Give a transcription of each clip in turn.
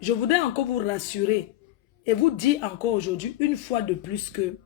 je voudrais encore vous rassurer et vous dire encore aujourd'hui, une fois de plus, que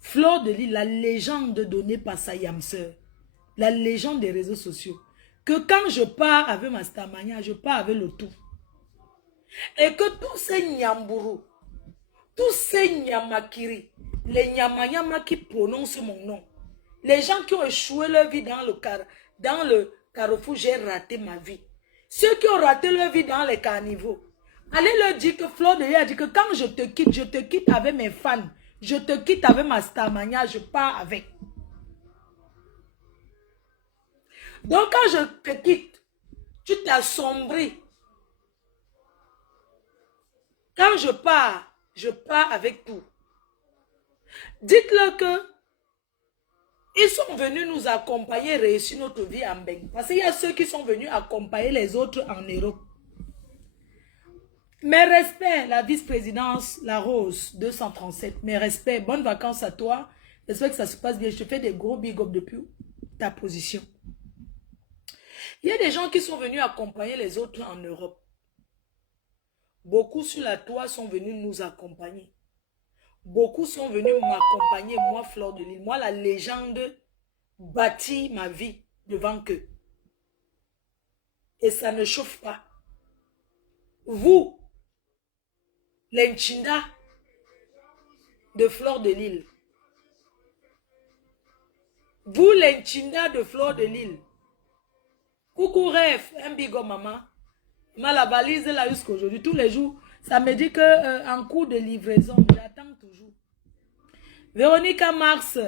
Fleur de Lys, la légende donnée par sa Yamseur, la légende des réseaux sociaux, que quand je pars avec ma Starmania, je pars avec le tout. Et que tous ces Nyambourou, tous ces Nyamakiri, les Nyamanyama qui prononcent mon nom, les gens qui ont échoué leur vie dans le carrefour, j'ai raté ma vie. Ceux qui ont raté leur vie dans les carnivaux, allez leur dire que Fleur de Lys a dit que quand je te quitte avec mes fans, je te quitte avec ma Starmania, je pars avec. Donc quand je te quitte, tu t'assombris. Quand je pars avec tout. Dites-leur que ils sont venus nous accompagner, réussir notre vie en Beng. Parce qu'il y a ceux qui sont venus accompagner les autres en Europe. Mes respects, la vice-présidence, la Rose 237. Mes respects, bonnes vacances à toi. J'espère que ça se passe bien. Je te fais des gros big up depuis ta position. Il y a des gens qui sont venus accompagner les autres en Europe. Beaucoup sur la toile sont venus nous accompagner. Beaucoup sont venus m'accompagner, moi, Fleur de Lys. Moi, la légende bâtit ma vie devant eux. Et ça ne chauffe pas. Vous, les Nchinda de Fleur de Lys. Vous, les Nchinda de Fleur de Lys. Coucou rêve, un bigo maman. Ma la valise là jusqu'aujourd'hui. Tous les jours, ça me dit que en cours de livraison, j'attends toujours. Véronica Mars.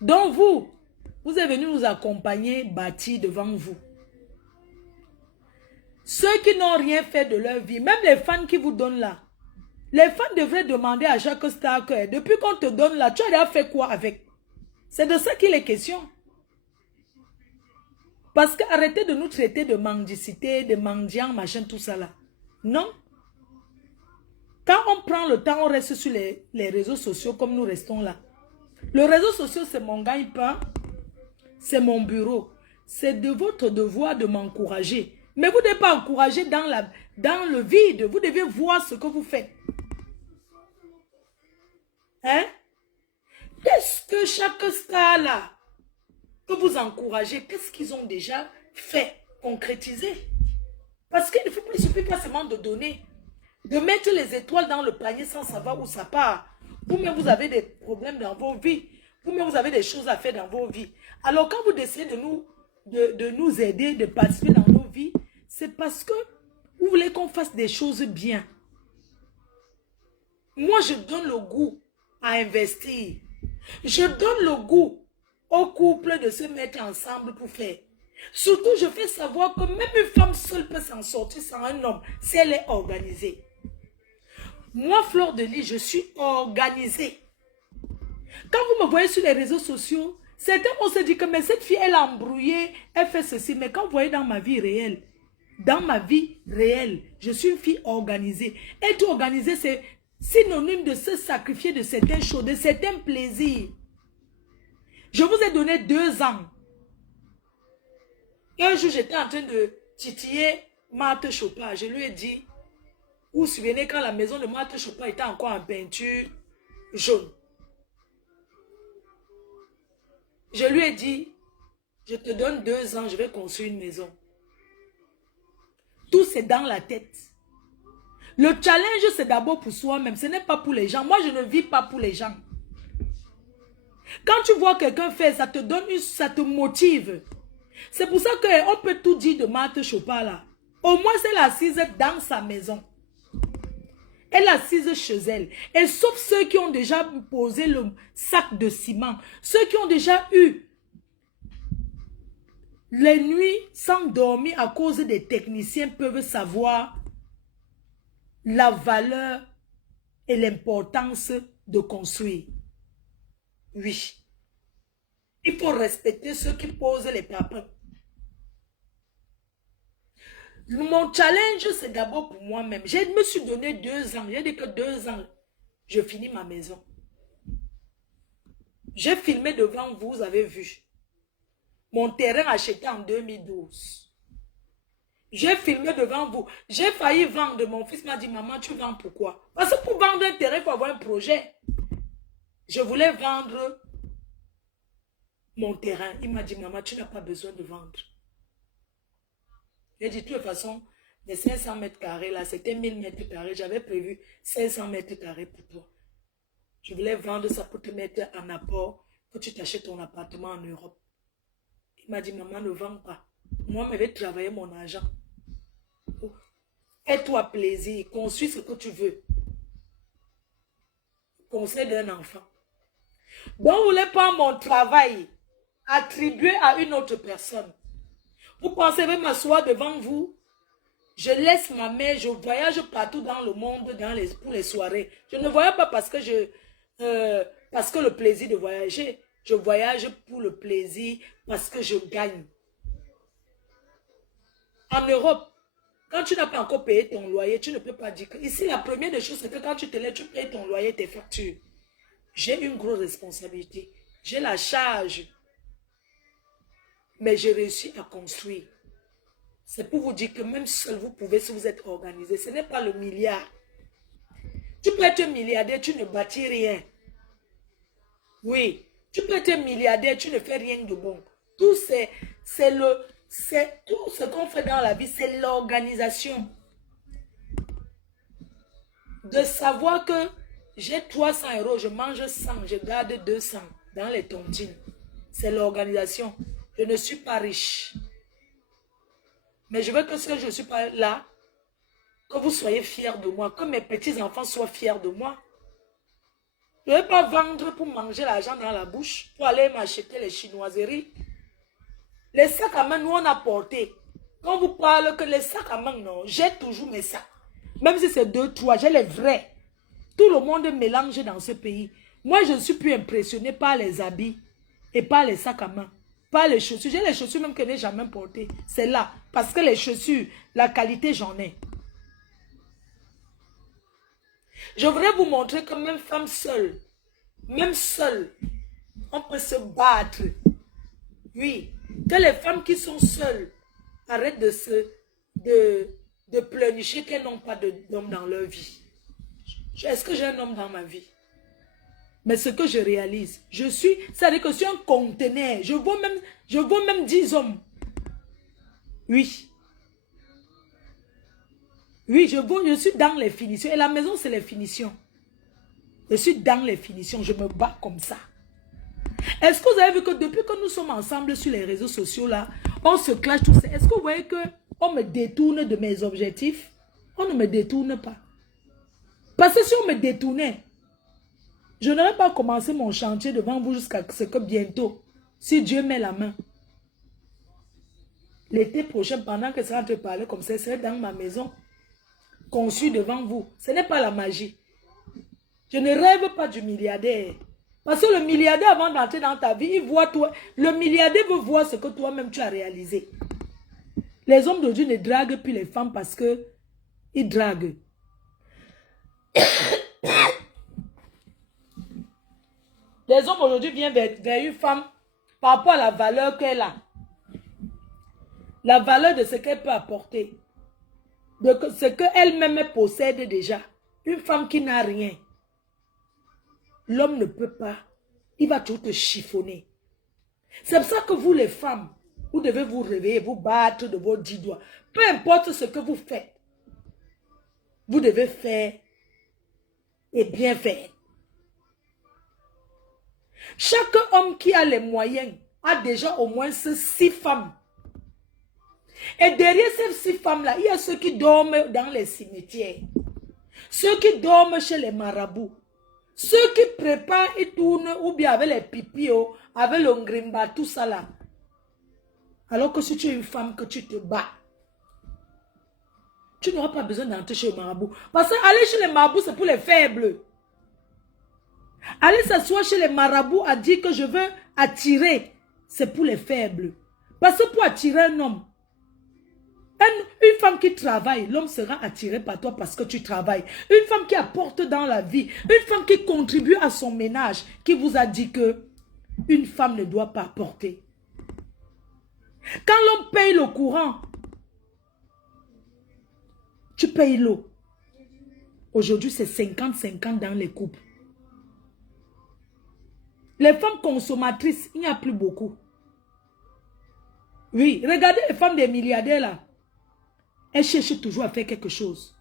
Donc vous êtes venus nous accompagner, bâtis devant vous. Ceux qui n'ont rien fait de leur vie, même les fans qui vous donnent là, les fans devraient demander à chaque star que depuis qu'on te donne là, tu as déjà fait quoi avec? C'est de ça qu'il est question. Parce que arrêtez de nous traiter de mendicité, de mendiants, machin, tout ça là. Non. Quand on prend le temps, on reste sur les réseaux sociaux comme nous restons là. Le réseau social, c'est mon gagne-pain, c'est mon bureau. C'est de votre devoir de m'encourager. Mais vous ne devez pas encourager dans le vide. Vous devez voir ce que vous faites. Hein? Qu'est-ce que chaque star là que vous encouragez, qu'est-ce qu'ils ont déjà fait, concrétisé? Parce qu'il ne suffit pas seulement de donner, de mettre les étoiles dans le panier sans savoir où ça part. Vous-même, vous avez des problèmes dans vos vies. Vous-même, vous avez des choses à faire dans vos vies. Alors, quand vous décidez de nous aider, de participer dans nos vies, c'est parce que vous voulez qu'on fasse des choses bien. Moi, je donne le goût à investir. Je donne le goût au couple de se mettre ensemble pour faire. Surtout, je fais savoir que même une femme seule peut s'en sortir sans un homme, si elle est organisée. Moi, Fleur de Lys, je suis organisée. Quand vous me voyez sur les réseaux sociaux, certains vont se dire que mais cette fille, elle a embrouillé, elle fait ceci. Mais quand vous voyez dans ma vie réelle, je suis une fille organisée. Être organisée, c'est synonyme de se sacrifier de certaines choses, de certains plaisirs. Je vous ai donné 2 ans. Un jour, j'étais en train de titiller Marthe Chopin. Je lui ai dit, vous vous souvenez quand la maison de Marthe Chopin était encore en peinture jaune. Je lui ai dit, je te donne 2 ans, je vais construire une maison. Tout c'est dans la tête. Le challenge, c'est d'abord pour soi-même. Ce n'est pas pour les gens. Moi, je ne vis pas pour les gens. Quand tu vois quelqu'un faire, ça te donne ça te motive. C'est pour ça qu'on peut tout dire de Marthe Chopin là. Au moins, elle est assise dans sa maison. Elle est assise chez elle. Et sauf ceux qui ont déjà posé le sac de ciment, ceux qui ont déjà eu les nuits sans dormir à cause des techniciens peuvent savoir la valeur et l'importance de construire. Oui. Il faut respecter ceux qui posent les papins. Mon challenge, c'est d'abord pour moi-même. Je me suis donné 2 ans. J'ai dit que 2 ans, je finis ma maison. J'ai filmé devant vous, vous avez vu. Mon terrain acheté en 2012. J'ai filmé devant vous. J'ai failli vendre. Mon fils m'a dit, maman, tu vends pourquoi? Parce que pour vendre un terrain, il faut avoir un projet. Je voulais vendre mon terrain. Il m'a dit, maman, tu n'as pas besoin de vendre. J'ai dit, de toute façon, les 500 mètres carrés là, c'était 1000 mètres carrés. J'avais prévu 500 mètres carrés pour toi. Je voulais vendre ça pour te mettre en apport, que tu t'achètes ton appartement en Europe. Il m'a dit, maman, ne vends pas. Moi, je vais travailler mon argent. Fais-toi plaisir, construis ce que tu veux. Conseil d'un enfant. Donc, vous voulez pas mon travail attribué à une autre personne. Vous pensez même m'asseoir devant vous? Je laisse ma mère, je voyage partout dans le monde pour les soirées. Je ne voyage pas parce que parce que le plaisir de voyager. Je voyage pour le plaisir parce que je gagne. En Europe, quand tu n'as pas encore payé ton loyer, tu ne peux pas dire que... Ici, la première des choses, c'est que quand tu te lèves, tu payes ton loyer, tes factures. J'ai une grosse responsabilité. J'ai la charge. Mais j'ai réussi à construire. C'est pour vous dire que même seul, vous pouvez, si vous êtes organisé. Ce n'est pas le milliard. Tu peux être milliardaire, tu ne bâtis rien. Oui, tu peux être milliardaire, tu ne fais rien de bon. Tout tout ce qu'on fait dans la vie, c'est l'organisation. De savoir que j'ai 300 €, je mange 100, je garde 200 dans les tontines. C'est l'organisation. Je ne suis pas riche. Mais je veux que ce que je ne suis pas là, que vous soyez fiers de moi, que mes petits-enfants soient fiers de moi. Je ne vais pas vendre pour manger l'argent dans la bouche, pour aller m'acheter les chinoiseries. Les sacs à main, nous, on a porté. Quand vous parlez que les sacs à main, non, j'ai toujours mes sacs. Même si c'est 2, 3, j'ai les vrais. Tout le monde mélange dans ce pays. Moi, je ne suis plus impressionnée par les habits et par les sacs à main. Pas les chaussures. J'ai les chaussures même que je n'ai jamais portées. C'est là. Parce que les chaussures, la qualité, j'en ai. Je voudrais vous montrer que même femme seule, on peut se battre. Oui. Que les femmes qui sont seules arrêtent de pleurnicher qu'elles n'ont pas d'homme dans leur vie. Est-ce que j'ai un homme dans ma vie? Mais ce que je réalise, c'est-à-dire que je suis un conteneur. Je vaux même 10 hommes. Oui. Oui, je suis dans les finitions. Et la maison, c'est les finitions. Je suis dans les finitions. Je me bats comme ça. Est-ce que vous avez vu que depuis que nous sommes ensemble sur les réseaux sociaux, là, on se clash tous. Est-ce que vous voyez qu'on me détourne de mes objectifs? On ne me détourne pas. Parce que si on me détournait, je n'aurais pas commencé mon chantier devant vous jusqu'à ce que bientôt, si Dieu met la main, l'été prochain, pendant que ça te parler comme ça, serait dans ma maison, conçue devant vous. Ce n'est pas la magie. Je ne rêve pas du milliardaire. Parce que le milliardaire, avant d'entrer dans ta vie, il voit toi. Le milliardaire veut voir ce que toi-même tu as réalisé. Les hommes d'aujourd'hui ne draguent plus les femmes parce que ils draguent. Les hommes aujourd'hui viennent vers une femme par rapport à la valeur qu'elle a. La valeur de ce qu'elle peut apporter. De ce qu'elle-même possède déjà. Une femme qui n'a rien. L'homme ne peut pas. Il va toujours te chiffonner. C'est pour ça que vous les femmes, vous devez vous réveiller, vous battre de vos 10 doigts. Peu importe ce que vous faites. Vous devez faire et bien faire. Chaque homme qui a les moyens a déjà au moins 6 femmes. Et derrière ces 6 femmes-là, il y a ceux qui dorment dans les cimetières. Ceux qui dorment chez les marabouts. Ceux qui préparent et tournent ou bien avec les pipio, avec le ngrimba, tout ça là. Alors que si tu es une femme que tu te bats, tu n'auras pas besoin d'entrer chez les marabouts. Parce que aller chez les marabouts, c'est pour les faibles. Aller s'asseoir chez les marabouts à dire que je veux attirer, c'est pour les faibles. Parce que pour attirer un homme, une femme qui travaille, l'homme sera attiré par toi parce que tu travailles. Une femme qui apporte dans la vie, une femme qui contribue à son ménage, qui vous a dit que une femme ne doit pas apporter. Quand l'homme paye le courant, Tu payes l'eau. Aujourd'hui, c'est 50-50 dans les couples. Les femmes consommatrices, il n'y a plus beaucoup. Oui, regardez les femmes des milliardaires là. Elles cherchent toujours à faire quelque chose.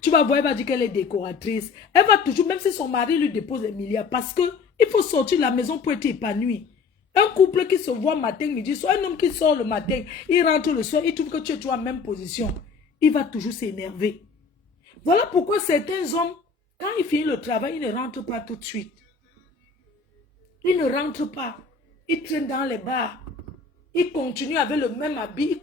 Tu vas voir, elle va dire qu'elle est décoratrice. Elle va toujours, même si son mari lui dépose des milliards, parce que il faut sortir de la maison pour être épanoui. Un couple qui se voit matin, midi, soit un homme qui sort le matin, il rentre le soir, il trouve que tu es toujours en même position. Il va toujours s'énerver. Voilà pourquoi certains hommes, quand ils finissent le travail, ils ne rentrent pas tout de suite. Ils ne rentrent pas. Ils traînent dans les bars. Ils continuent avec le même habit. Ils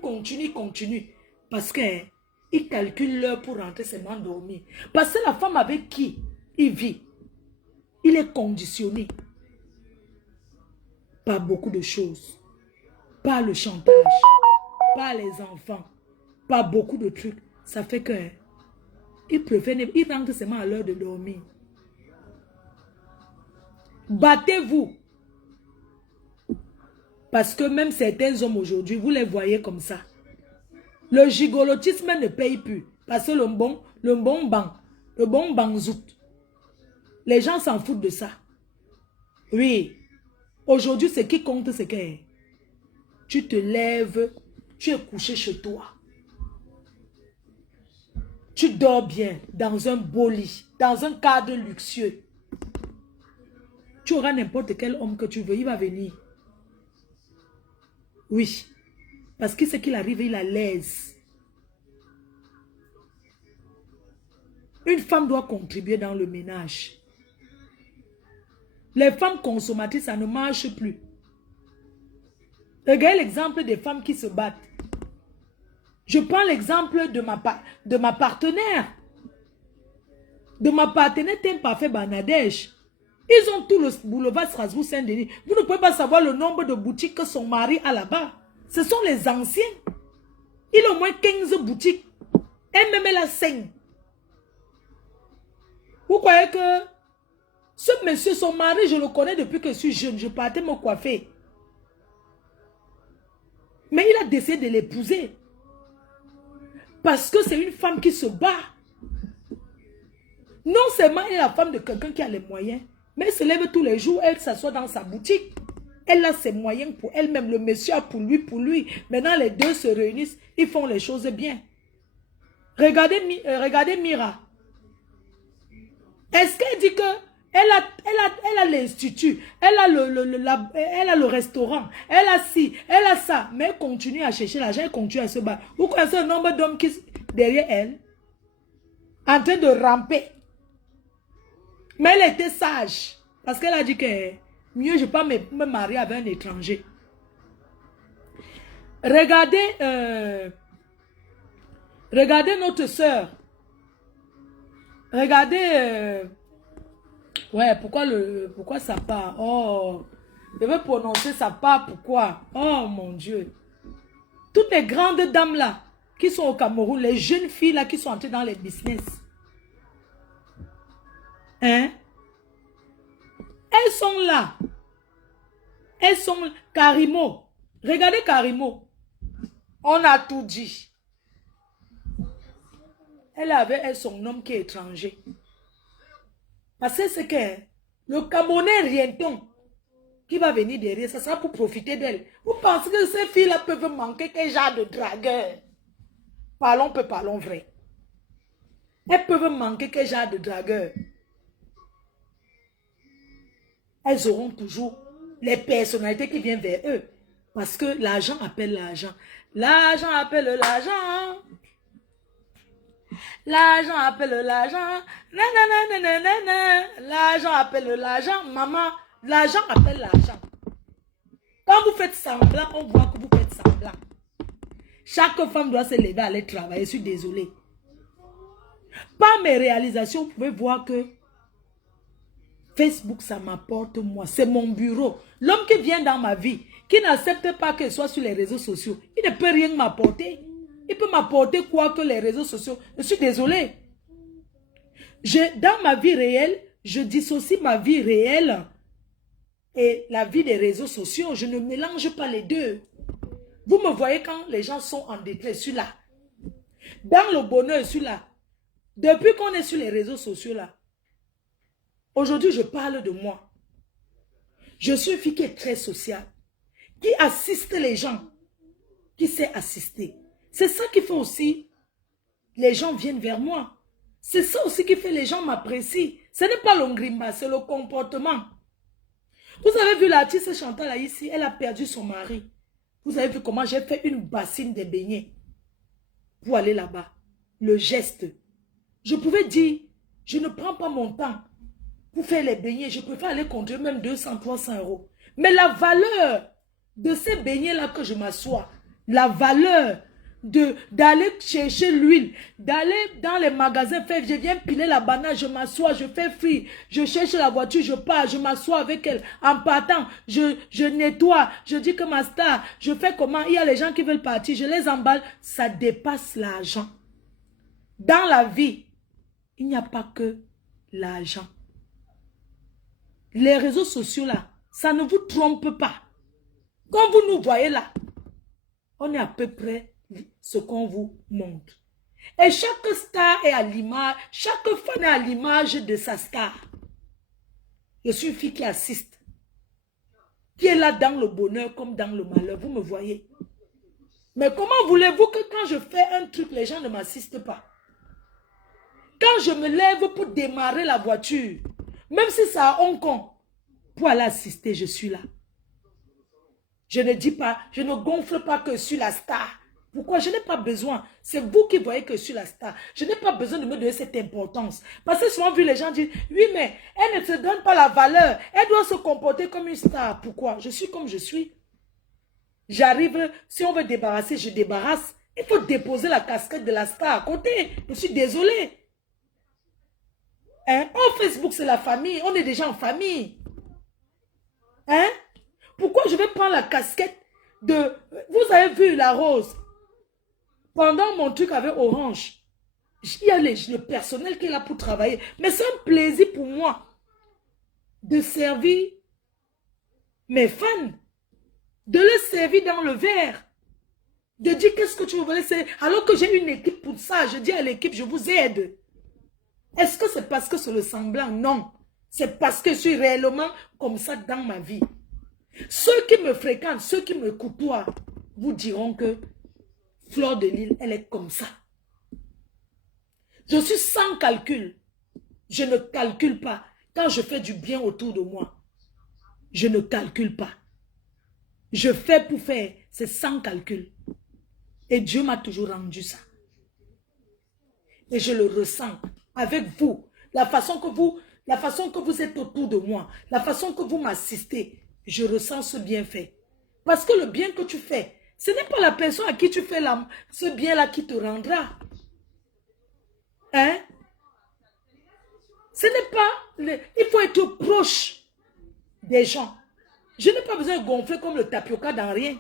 continuent. Parce qu'ils calculent l'heure pour rentrer seulement dormir. Parce que la femme avec qui il vit, il est conditionné par beaucoup de choses. Par le chantage, par les enfants, par beaucoup de trucs. Ça fait que il rentre seulement à l'heure de dormir. Battez-vous. Parce que même certains hommes aujourd'hui, vous les voyez comme ça. Le gigolotisme ne paye plus. Parce que le bon banzout. Les gens s'en foutent de ça. Oui. Aujourd'hui, ce qui compte, c'est que tu te lèves, tu es couché chez toi. Tu dors bien dans un beau lit, dans un cadre luxueux. Tu auras n'importe quel homme que tu veux, il va venir. Oui. Parce que ce qu'il arrive, il a l'aise. Une femme doit contribuer dans le ménage. Les femmes consommatrices, ça ne marche plus. Regardez l'exemple des femmes qui se battent. Je prends l'exemple de ma partenaire. De ma partenaire Thème Parfait Banadèche. Ils ont tout le boulevard Strasbourg-Saint-Denis. Vous ne pouvez pas savoir le nombre de boutiques que son mari a là-bas. Ce sont les anciens. Il a au moins 15 boutiques. Elle-même, elle a 5. Vous croyez que ce monsieur, son mari, je le connais depuis que je suis jeune. Je partais me coiffer. Mais il a décidé de l'épouser. Parce que c'est une femme qui se bat. Non seulement elle est la femme de quelqu'un qui a les moyens, mais elle se lève tous les jours, elle s'assoit dans sa boutique. Elle a ses moyens pour elle-même. Le monsieur a pour lui. Maintenant, les deux se réunissent. Ils font les choses bien. Regardez Mira. Est-ce qu'elle dit que elle a l'institut, elle a le restaurant, elle a ci, elle a ça, mais elle continue à chercher l'argent, elle continue à se battre. Vous connaissez un nombre d'hommes qui derrière elle, en train de ramper. Mais elle était sage, parce qu'elle a dit que mieux je ne peux pas me marier avec un étranger. Regardez notre soeur. Regardez... ouais, pourquoi ça part? Oh, je vais prononcer ça part, pourquoi? Oh mon Dieu. Toutes les grandes dames là, qui sont au Cameroun, les jeunes filles là, qui sont entrées dans les business. Hein? Elles sont là. Elles sont... Karimo. Regardez Karimo. On a tout dit. Elle avait son homme qui est étranger. Parce que c'est que le Camerounais Rienton qui va venir derrière, ça sera pour profiter d'elle. Vous pensez que ces filles-là peuvent manquer quel genre de dragueur? Parlons vrai. Elles peuvent manquer quel genre de dragueur? Elles auront toujours les personnalités qui viennent vers eux. Parce que l'argent appelle l'argent. L'argent appelle l'argent. L'argent appelle l'argent. L'argent appelle l'argent. Maman, l'argent appelle l'argent. Quand vous faites semblant, on voit que vous faites semblant. Chaque femme doit se lever, aller travailler. Je suis désolée. Par mes réalisations, vous pouvez voir que Facebook, ça m'apporte moi. C'est mon bureau. L'homme qui vient dans ma vie, qui n'accepte pas que je sois sur les réseaux sociaux, il ne peut rien m'apporter. Il peut m'apporter quoi que les réseaux sociaux. Je suis désolée. Dans ma vie réelle, je dissocie ma vie réelle et la vie des réseaux sociaux. Je ne mélange pas les deux. Vous me voyez quand les gens sont en détresse, je suis là. Dans le bonheur, je suis là. Depuis qu'on est sur les réseaux sociaux là, aujourd'hui je parle de moi. Je suis une fille qui est très sociale, qui assiste les gens, qui sait assister. C'est ça qui fait aussi, les gens viennent vers moi. C'est ça aussi qui fait les gens m'apprécient. Ce n'est pas l'ongrimba, c'est le comportement. Vous avez vu l'artiste Chantal là ici, elle a perdu son mari. Vous avez vu comment j'ai fait une bassine de beignets pour aller là-bas. Le geste. Je pouvais dire, je ne prends pas mon temps pour faire les beignets. Je préfère aller conduire même 200, 300 euros. Mais la valeur de ces beignets-là que je m'assois, la valeur d'aller chercher l'huile, d'aller dans les magasins, faire, je viens piler la banane, je m'assois, je fais frire, je cherche la voiture, je pars, je m'assois avec elle. En partant, je nettoie, je dis que ma star, je fais comment, il y a les gens qui veulent partir, je les emballe, ça dépasse l'argent. Dans la vie, il n'y a pas que l'argent. Les réseaux sociaux là, ça ne vous trompe pas. Quand vous nous voyez là, on est à peu près ce qu'on vous montre. Et chaque star est à l'image, chaque fan est à l'image de sa star. Je suis une fille qui assiste, qui est là dans le bonheur comme dans le malheur. Vous me voyez. Mais comment voulez-vous que quand je fais un truc, les gens ne m'assistent pas? Quand je me lève pour démarrer la voiture, même si c'est à Hong Kong, pour aller assister, je suis là. Je ne dis pas, je ne gonfle pas que je suis la star. Pourquoi? Je n'ai pas besoin. C'est vous qui voyez que je suis la star. Je n'ai pas besoin de me donner cette importance. Parce que souvent, vu les gens disent, oui, mais elle ne se donne pas la valeur. Elle doit se comporter comme une star. Pourquoi? Je suis comme je suis. J'arrive, si on veut débarrasser, je débarrasse. Il faut déposer la casquette de la star à côté. Je suis désolée. Hein? Oh, Facebook, c'est la famille. On est déjà en famille. Hein? Pourquoi je vais prendre la casquette de... Vous avez vu la rose? Pendant mon truc avec Orange, il y a le personnel qui est là pour travailler. Mais c'est un plaisir pour moi de servir mes fans. De les servir dans le verre. De dire qu'est-ce que tu veux laisser. Alors que j'ai une équipe pour ça, je dis à l'équipe, je vous aide. Est-ce que c'est parce que c'est le semblant? Non. C'est parce que je suis réellement comme ça dans ma vie. Ceux qui me fréquentent, ceux qui me côtoient, vous diront que Fleur de Lys, elle est comme ça. Je suis sans calcul. Je ne calcule pas. Quand je fais du bien autour de moi, je ne calcule pas. Je fais pour faire, c'est sans calcul. Et Dieu m'a toujours rendu ça. Et je le ressens avec vous. La façon que vous êtes autour de moi, la façon que vous m'assistez, je ressens ce bienfait. Parce que le bien que tu fais, ce n'est pas la personne à qui tu fais ce bien-là qui te rendra. Hein? Ce n'est pas... il faut être proche des gens. Je n'ai pas besoin de gonfler comme le tapioca dans rien.